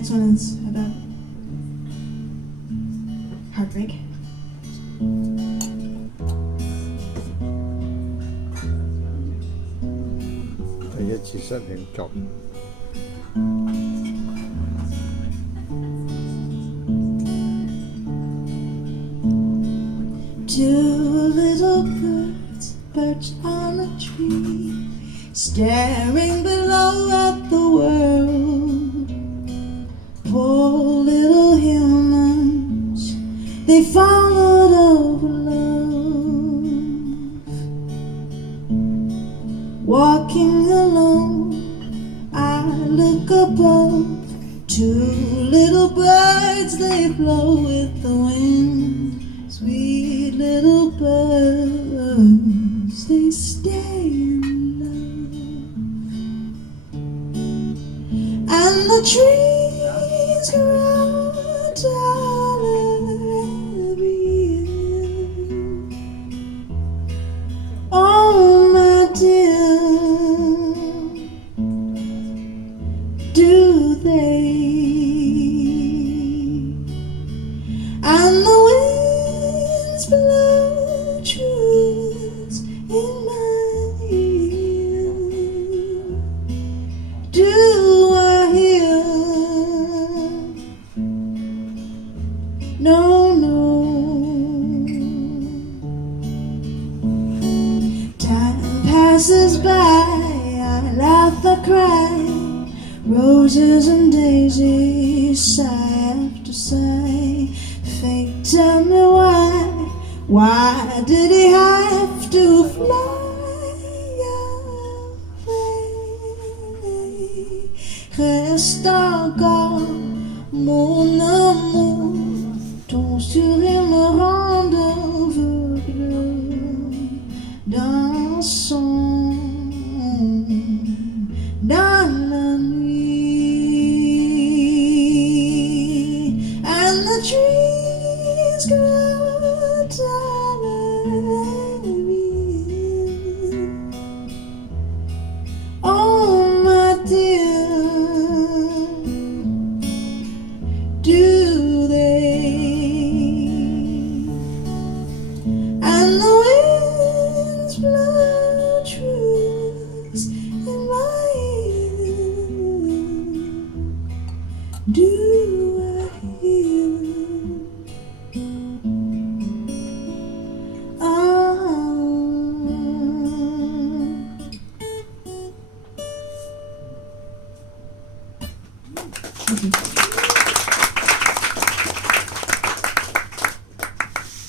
next one is about heartbreak.第一次失戀作。Two little birds perched on a tree, staring below at the world. Poor little humans, they followed over love. Walking alone, I look above. Two little birds, they flow with the wind. Sweet little birds, they stay in love. And the trees grow taller every year. Oh, my dear, do they? And the winds blow truths in my ear. Do I hear? No, no. Time passes by, I laugh, I cry. Roses and daisies, sigh after sigh. Fate, tell me why did he have to fly away? Reste encore, mon amour, ton sourire me rend aveugle d'un son, dans la nuit. And the trees grow taller every year. Oh, my dear, do they? And the winds blow truths in my ear. Do I hear? Thank you.